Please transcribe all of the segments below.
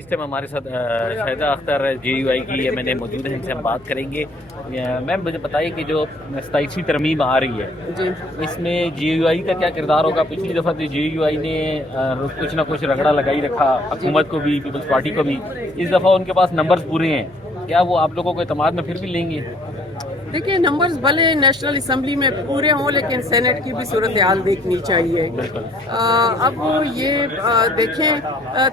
اس time ہمارے ساتھ Shahida Akhtar JUI کی ایم این اے موجود ہیں، ان سے ہم بات کریں گے۔ میم مجھے بتائیے کہ جو 27ویں ترمیم آ رہی ہے جی، اس میں JUI کا کیا کردار ہوگا؟ پچھلی دفعہ تو JUI نے کچھ نہ کچھ رگڑا لگائی رکھا، حکومت کو بھی، پیپلز پارٹی کو بھی۔ اس دفعہ ان کے پاس نمبرز پورے ہیں، کیا وہ آپ لوگوں کو اعتماد میں پھر بھی لیں گے؟ دیکھیے نمبرز بھلے نیشنل اسمبلی میں پورے ہوں لیکن سینٹ کی بھی صورتحال دیکھنی چاہیے۔ اب یہ دیکھیں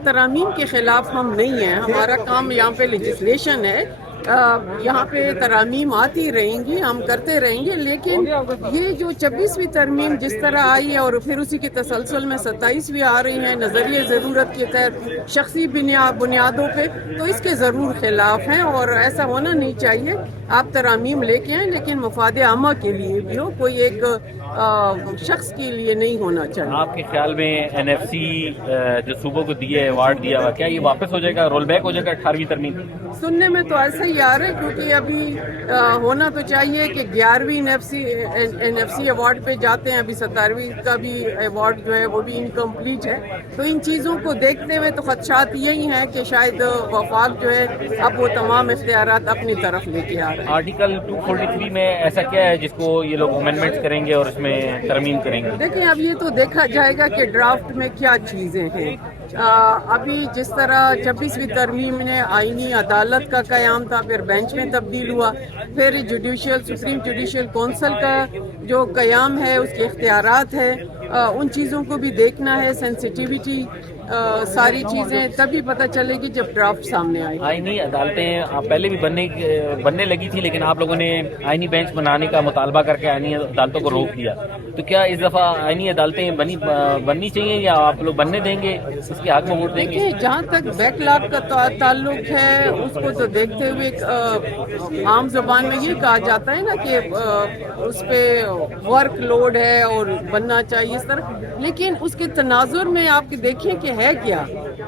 ترامیم کے خلاف ہم نہیں ہیں، ہمارا کام یہاں پہ لیجسلیشن ہے، یہاں پہ ترامیم آتی رہیں گی، ہم کرتے رہیں گے، لیکن یہ جو 26ویں ترمیم جس طرح آئی ہے اور پھر اسی کے تسلسل میں 27ویں آ رہی ہیں نظریہ ضرورت کے تحت شخصی بنیادوں پہ، تو اس کے ضرور خلاف ہیں اور ایسا ہونا نہیں چاہیے۔ آپ ترامیم لے کے آئیں لیکن مفاد عامہ کے لیے بھی ہو، کوئی ایک شخص کے لیے نہیں ہونا چاہیے۔ آپ کے خیال میں NFC جو صوبوں کو دیا ہے، ایوارڈ دیا ہوا، کیا یہ واپس ہو جائے گا، رول بیک ہو جائے گا 18ویں ترمیم؟ سننے میں تو ایسا ہی آ رہا ہے، کیونکہ ابھی ہونا تو چاہیے کہ 11ویں NFC ایوارڈ پہ جاتے ہیں، ابھی 17ویں کا بھی ایوارڈ جو ہے وہ بھی انکمپلیٹ ہے۔ تو ان چیزوں کو دیکھتے ہوئے تو خدشات یہی ہیں کہ شاید وفاق جو ہے اب وہ تمام اختیارات اپنی طرف لے کے آ رہے ہیں۔ آرٹیکل 243 میں ایسا کیا ہے جس کو یہ لوگ امینڈمنٹس کریں گے اور اس میں ترمیم کریں گے؟ دیکھیں اب یہ تو دیکھا جائے گا کہ ڈرافٹ میں کیا چیزیں ہیں۔ ابھی جس طرح 26ویں ترمیم میں آئینی عدالت کا قیام تھا، پھر بینچ میں تبدیل ہوا، پھر سپریم جوڈیشل کونسل کا جو قیام ہے اس کے اختیارات ہیں، ان چیزوں کو بھی دیکھنا ہے، سینسیٹیوٹی ساری چیزیں تبھی پتہ چلے گی جب ڈرافٹ سامنے آئے۔ آئینی عدالتیں پہلے بھی بننے لگی تھی، لیکن آپ لوگوں نے آئینی بینچ بنانے کا مطالبہ کر کے آئینی عدالتوں کو روک دیا، تو کیا اس دفعہ آئینی عدالتیں بننی چاہیے یا آپ لوگ بننے دیں گے، اس کے حق میں ووٹ دیں گے؟ دیکھیں جہاں تک بیک لاگ کا تعلق ہے اس کو تو دیکھتے ہوئے عام زبان میں یہ کہا جاتا ہے نا کہ اس پہ ورک لوڈ ہے اور بننا چاہیے اس طرح، لیکن اس کے تناظر میں آپ دیکھیں کہ ہے کیا،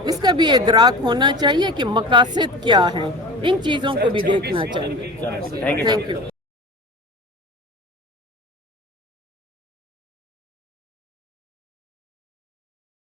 اس کا بھی ادراک ہونا چاہیے کہ مقاصد کیا ہیں، ان چیزوں کو بھی دیکھنا چاہیے۔ Thank you.